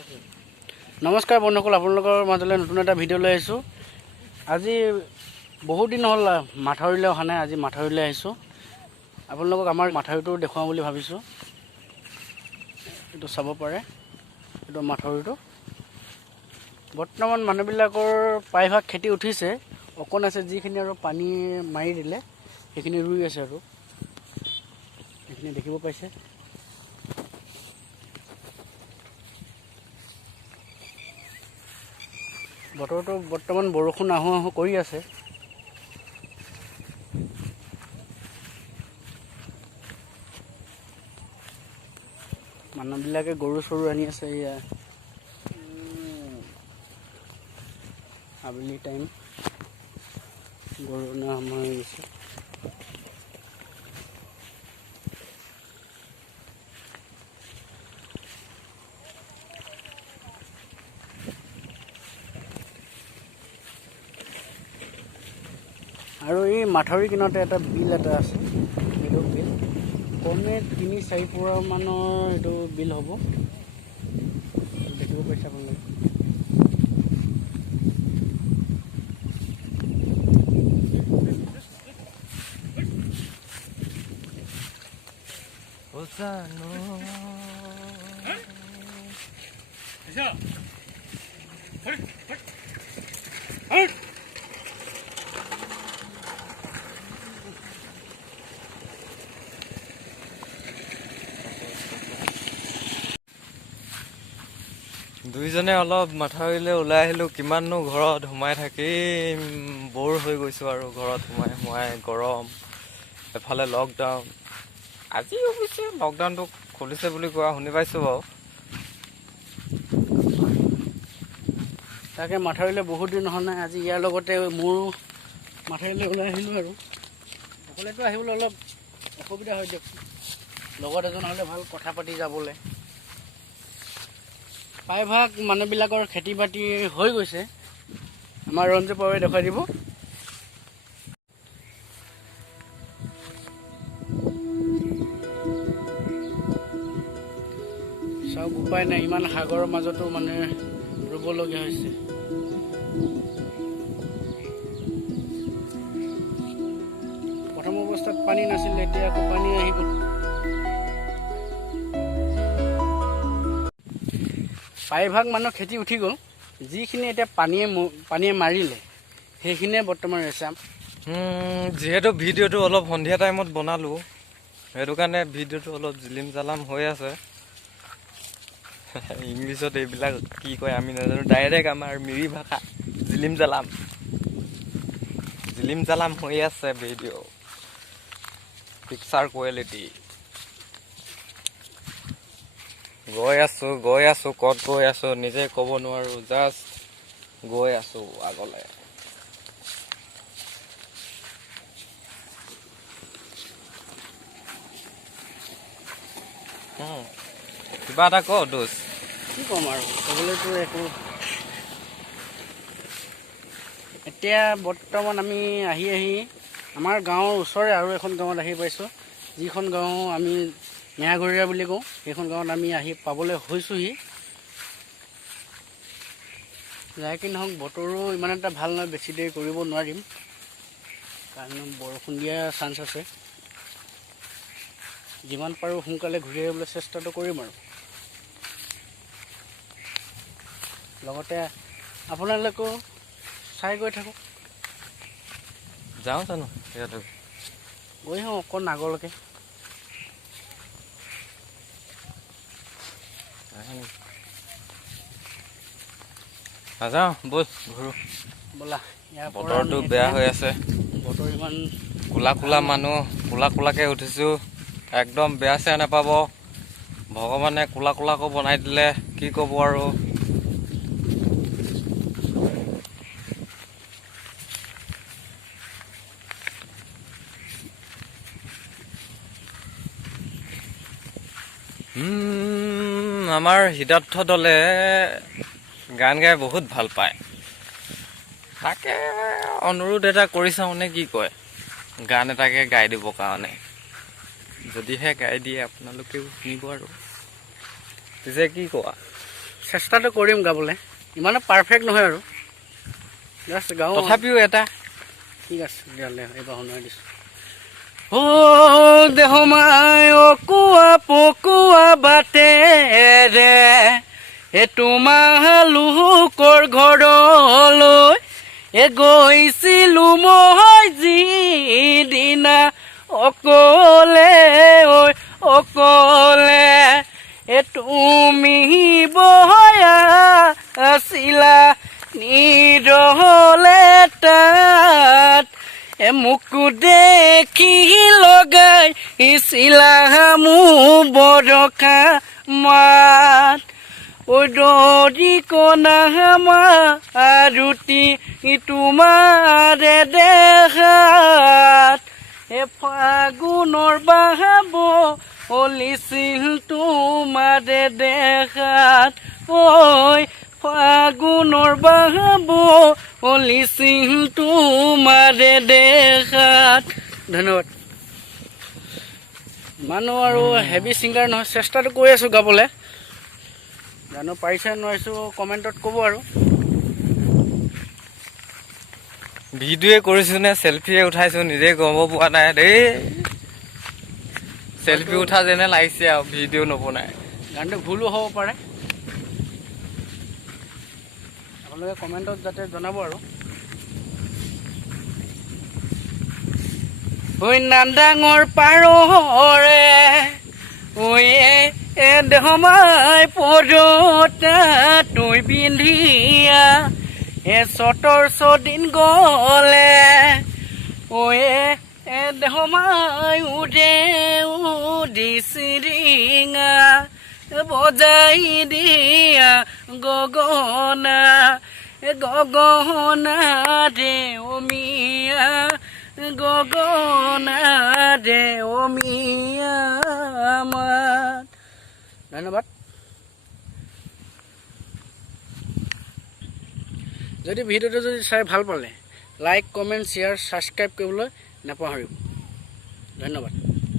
নমস্কাৰ বন্ধুসকল, আপোনালোকৰ মাজলৈ নতুন এটা ভিডিঅ' লৈ আহিছোঁ। আজি বহুত দিন হ'ল মাথাউৰিলৈ অহা নাই। আজি মাথাউৰিলৈ আহিছোঁ। আপোনালোকক আমাৰ মাথাউৰিটো দেখুৱাওঁ বুলি ভাবিছোঁ। এইটো চাব পাৰে, এইটো মাথাউৰিটো। বৰ্তমান মানুহবিলাকৰ প্ৰায়ভাগ খেতি উঠিছে, অকণ আছে যিখিনি আৰু পানী মাৰি দিলে সেইখিনি ৰুই আছে আৰু সেইখিনি দেখিব পাইছে। বতৰটো বৰ্তমান বৰষুণ আহোঁ আহোঁ কৰি আছে। মানুহবিলাকে গৰু চৰু আনি আছে। এয়া আবেলি টাইম, গৰু অনা সময় হৈ গৈছে। আৰু এই মাথাউৰি কিনাৰতে এটা বিল এটা আছে। এইটো বিল কমে ৩-৪ পোৰা মানৰ এইটো বিল হ'ব। দেখিব পাইছে আপোনালোকে। দুইজনে অলপ মাথাউৰিলৈ ওলাই আহিলোঁ। কিমাননো ঘৰত সোমাই থাকিম, বৰ হৈ গৈছোঁ আৰু ঘৰত সোমাই সোমাই। গৰম, এফালে লকডাউন। আজি অৱশ্যে লকডাউনটো খুলিছে বুলি কোৱা শুনি পাইছোঁ বাৰু। তাকে মাথাউৰিলৈ বহুত দিন অহা নাই। আজি ইয়াৰ লগতে মোৰো মাথাউৰিলৈ ওলাই আহিলোঁ আৰু অকলেতো আহিবলৈ অলপ অসুবিধা হয় দিয়ক। লগত এজন হ'লে ভাল, কথা পাতি যাবলৈ। প্ৰায়ভাগ মানুহবিলাকৰ খেতি বাতি হৈ গৈছে। আমাৰ ৰঞ্জু পাৱে দেখুৱাই দিব। চাওক, উপায় নাই, ইমান সাগৰৰ মাজতো মানুহে ৰুবলগীয়া হৈছে। প্ৰথম অৱস্থাত পানী নাছিলে, এতিয়া আকৌ পানী আহি গ'ল। প্ৰায়ভাগ মানুহ খেতি উঠি গ'ল। যিখিনি এতিয়া পানীয়ে মাৰিলে সেইখিনিয়ে বৰ্তমান ৰৈছে। যিহেতু ভিডিঅ'টো অলপ সন্ধিয়া টাইমত বনালোঁ, সেইটো কাৰণে ভিডিঅ'টো অলপ জিলিম জালাম হৈ আছে। ইংলিছত এইবিলাক কি কয় আমি নাজানো, ডাইৰেক্ট আমাৰ মিৰি ভাষা জিলিম জালাম হৈ আছে ভিডিঅ'। Picture quality. গৈ আছোঁ ক'ত গৈ আছোঁ নিজে ক'ব নোৱাৰোঁ, জাষ্ট গৈ আছোঁ আগলৈ। কিবা এটা ক দোষ। কি ক'ম আৰু, ক'বলৈতো একো। এতিয়া বৰ্তমান আমি আহি আমাৰ গাঁৱৰ ওচৰৰে আৰু এখন গাঁৱত আহি পাইছোঁ। যিখন গাঁও আমি মেয়াঘৰীয়া বুলি কওঁ, সেইখন গাঁৱত আমি আহি পাবলৈ হৈছোঁহি। যাই কি নহওক, বতৰো ইমান এটা ভাল নহয়, বেছি দেৰি কৰিব নোৱাৰিম, কাৰণ বৰষুণ দিয়াৰ চান্স আছে। যিমান পাৰোঁ সোনকালে ঘূৰি আহিবলৈ চেষ্টাটো কৰিম আৰু লগতে আপোনালোকেও চাই গৈ থাকক। যাওঁ জানো ইয়াতে গৈ আহোঁ অকণ আগলৈকে। নাযাওঁ, ব'ল ঘূৰো ব'লা। ইয়াৰ পৰা বতৰটো বেয়া হৈ আছে। বতৰ ইমান কোলা মানুহ, কোলাকৈ উঠিছোঁ। একদম বেয়া চেয়া নাপাব, ভগৱানে কোলাকৈ বনাই দিলে, কি ক'ব আৰু। আমাৰ সিদ্ধাৰ্থ দলে গান গাই বহুত ভাল পায়। তাকে অনুৰোধ এটা কৰি চাওঁ নে কি কয়, গান এটাকে গাই দিবৰ কাৰণে। যদিহে গাই দিয়ে আপোনালোকেও শুনিব আৰু। পিছে কি কোৱা? চেষ্টাটো কৰিম গাবলৈ, ইমানো পাৰফেক্ট নহয় আৰু জাষ্ট গাওঁ তথাপিও এটা ঠিক আছে তেতিয়াহ'লে এইবাৰ শুনাই দিছোঁ। অ দেহ মাই অকুৱা পকুৱা বাটেৰে তোমালোকৰ ঘৰলৈ গৈছিলো মই যিদিনা অকলে অকলে তুমি বহয়া আছিলা নিৰহলে তাত মোক দেখি লগাইছিলা মোৰ বৰষা মাত দৰি কণা মাৰুতি তোমাৰে দেখাত ফাগুনৰ বাহাব অলিছিল তোমাৰে দেখাত ঐ ফাগুনৰ বাহাব অলিছিল তোমাৰে দেখাত। ধন্যবাদ। মানুহ আৰু হেভি ছিংগাৰ নহয়, চেষ্টাটো কৰি আছোঁ গাবলৈ, জানো পাৰিছে নোৱাৰিছোঁ কমেণ্টত ক'ব আৰু। ভিডিঅ'য়ে কৰিছোঁ নে চেল্ফিয়ে উঠাইছোঁ নিজে গম পোৱা নাই দেই। চেল্ফি উঠা যেনে লাগিছে আৰু ভিডিঅ' নবনাই। গানটো ভুলো হ'ব পাৰে, আপোনালোকে কমেণ্টত যাতে জনাব আৰু। ঐ নান্দাঙৰ পাৰৰে দেহমাই পৰতা তই পিন্ধিয়া চতৰ ছদিন গ'লে দেহমাই উদে উদিচিৰিঙা বজাই দিয়া গগনা গগনা দে অমিয়া গগনা দে অমিয়া আমাৰ। ধন্যবাদ। যদি ভিডিঅ'টো যদি চাই ভাল পালে লাইক কমেণ্ট শ্বেয়াৰ ছাবস্ক্ৰাইব কৰিবলৈ নাপাহৰিব। ধন্যবাদ।